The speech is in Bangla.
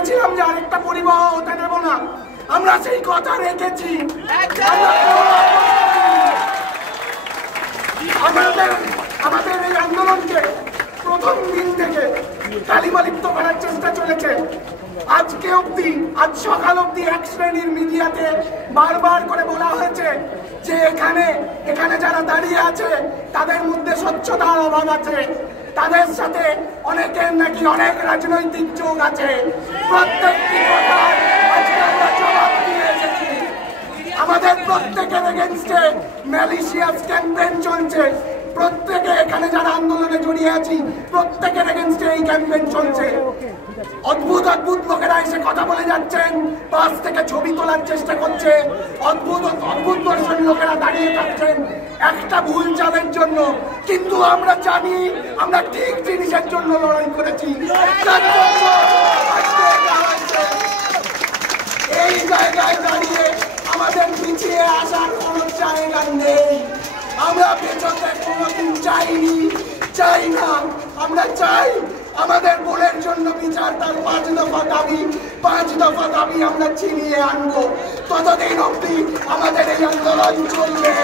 বলেছিলাম যে আরেকটা পরিবাহ হতে দেব না, আমরা সেই কথা রেখেছি। আমাদের এই আন্দোলনকে প্রথম দিন থেকে কালিমালিপ্ত করার চেষ্টা চলেছে। আজকে অব্দি, আজ সকাল অব্দি এক শ্রেণীর মিডিয়াতে বারবার করে বলা হয়েছে যে এখানে যারা দাঁড়িয়ে আছে তাদের মধ্যে স্বচ্ছতার অভাব আছে, তাদের সাথে অনেকের নাকি অনেক রাজনৈতিক যোগ আছে। প্রত্যেকটি কথা আজকে আমরা জবাব দিয়ে এসেছি। আমাদের প্রত্যেকের এগেনস্টে ম্যালিশিয়াস ক্যাম্পেইন চলছে। প্রত্যেকে এখানে যারা আন্দোলনে জড়িয়ে আছি প্রত্যেকের এগেনস্টে এই ক্যাম্পেইন চলছে। অদ্ভুত অদ্ভুত লোকেরা এসে কথা বলে যাচ্ছেন, পাশ থেকে ছবি তোলার চেষ্টা করছে, অদ্ভুত অদ্ভুত দর্শন লোকেরা দাঁড়িয়ে থাকছেন একটা ভুল চালের জন্য। কিন্তু আমরা জানি আমরা ঠিক জিনিসের জন্য লড়াই করেছি। এই জায়গায় দাঁড়িয়ে আমাদের পিছিয়ে আসার কোনো জায়গা নেই। আমরা পেছনে কোনোদিন চাইনি, চাই না। আমরা চাই আমাদের বোনের জন্য বিচার, তার 5 দফা দাবি আমরা ছিনিয়ে আনবো। ততদিন অবধি আমাদের এই আন্দোলন চলবে।